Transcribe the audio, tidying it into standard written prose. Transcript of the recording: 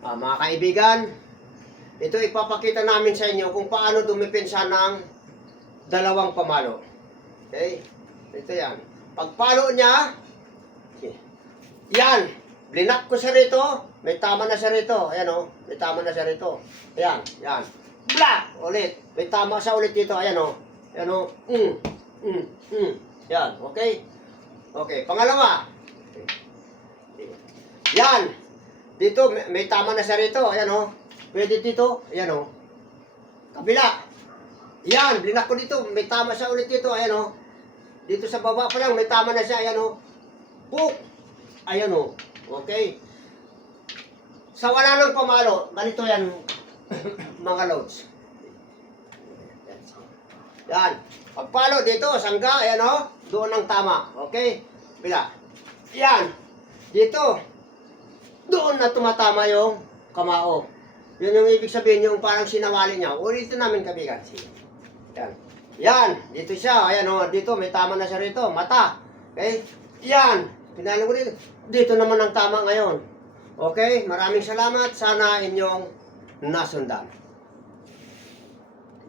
Mga kaibigan, ito ipapakita namin sa inyo kung paano dumipensa ng dalawang pamalo. Okay? Ito yan. Pagpalo niya, yan. Blinak ko siya rito. May tama na siya rito. Ayan o. May tama na siya rito. Ayan. Yan. Black! Ulit. May tama siya ulit dito. Ayan o. Ayan o. Yan. Okay? Okay. Pangalawa. Yan. Dito, may tama na siya rito. Ayan o. Pwede dito. Ayan o. Kabila. Yan. Blinak ko dito. May tama siya ulit dito. Ayan o. Dito sa baba pa lang. May tama na siya. Ayan o. Book. Ayan o. Okay. Sa wala ng pamalo, ganito yan, mga loads. Yan. Pagpalo dito, sangga, ayan o. Doon ang tama. Okay? Bila. Yan. Dito. Doon na tumatama yung kamao. Yun yung ibig sabihin yung parang sinawali niya. Ulitin namin kabigan. Yan. Yan. Dito siya. Ayan o. Dito, may tama na siya rito. Mata. Okay? Yan. Pinalo ko dito. Dito naman ang tama ngayon. Okay? Maraming salamat. Sana inyong nasundan.